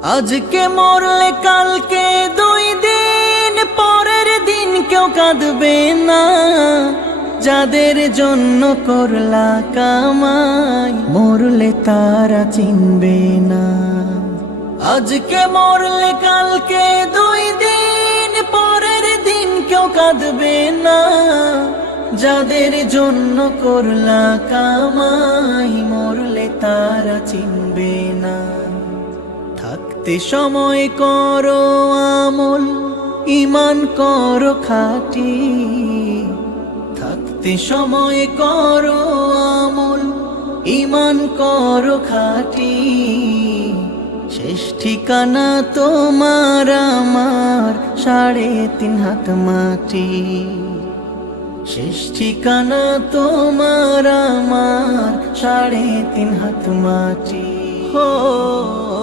আজকে মরলে কালকে 2 দিন পরের দিন কেউ কাঁদবে না। যাদের জন্য করলা কামাই মরলে তারা চিনবে না। আজকে মরলে কালকে 2 দিন পরের দিন কেউ কাঁদবে না। যাদের জন্য করলা কামাই মরলে তারা চিনবে না। থাকতে সময় করো আমল, ঈমান করো খাঁটি। থাকতে সময় করো আমল, ঈমান করো খাঁটি। শেষ ঠিকানা তোমার আমার 3.5 হাত মাটি। শেষ ঠিকানা তোমার আমার 3.5 হাত মাটি।